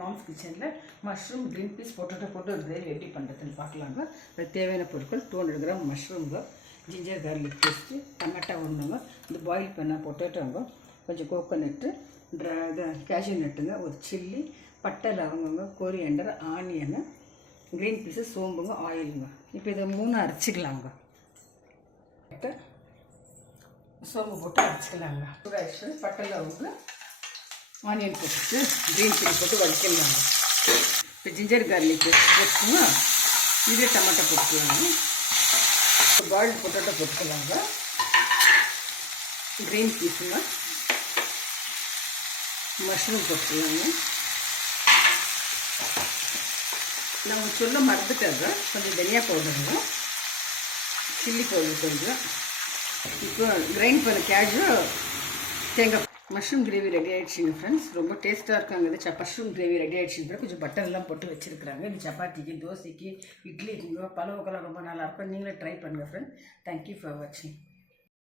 Moms கிச்சனில் mushroom green peas potato போட்டு ஒரு கிரேவி எப்படி பண்ணுறதுன்னு பார்க்கலாங்க. அதுக்கு தேவையான பொருட்கள் 200 கிராம் மஷ்ரூம்ங்க, ஜிஞ்சர் கார்லிக் பேஸ்ட்டு, டமாட்டா ஒன்றுங்க, இந்த பாயில் பண்ண பொட்டேட்டோங்க, கொஞ்சம் கோகோனட்டு, கேஷ்யூ நட்டுங்க, ஒரு சில்லி, பட்டை லவங்கங்க, கொரியண்டர், ஆனியனு, க்ரீன் பீஸு, சோம்புங்க, ஆயிலுங்க. இப்போ இதை 3 அரைச்சிக்கலாங்க. சோம்பு போட்டு அரைச்சிக்கலாங்க. சூடாகிடுச்சு. பட்டை லவங்க, ஆனியன் போட்டுட்டு க்ரீன் சில்லி போட்டு வதக்கிடலாங்க. இப்போ ஜிஞ்சர் கார்லிக் பேஸ்ட் போட்டுங்க, இதே டமாட்டோ போட்டுக்கலாங்க. பாயில்டு பொட்டேட்டோ போட்டுக்கலாங்க. க்ரீன் பீஸுங்க, மஷ்ரூம் போட்டுக்கலாங்க. நான் சொல்ல மறந்துட்டாங்க, கொஞ்சம் தனியா பவுடருங்க, சில்லி பவுடர் கொஞ்சம். இப்போ கிரைண்ட் பண்ண கேஷ்யூ, தேங்காய். மஷ்ரூம் கிரேவி ரெடி ஆகிடுச்சிங்க ஃப்ரெண்ட்ஸ். ரொம்ப டேஸ்ட்டாக இருக்காங்க. இது மஷ்ரூம் கிரேவி ரெடி ஆகிடுச்சிங்க. கொஞ்சம் பட்டர்லாம் போட்டு வச்சுருக்குறாங்க. இது சப்பாத்திக்கு, தோசைக்கு, இட்லிக்கு, பலவுக்கெல்லாம் ரொம்ப நல்லாயிருக்கும். நீங்களே ட்ரை பண்ணுங்கள் ஃப்ரெண்ட். தேங்க்யூ ஃபார் வாட்சிங்.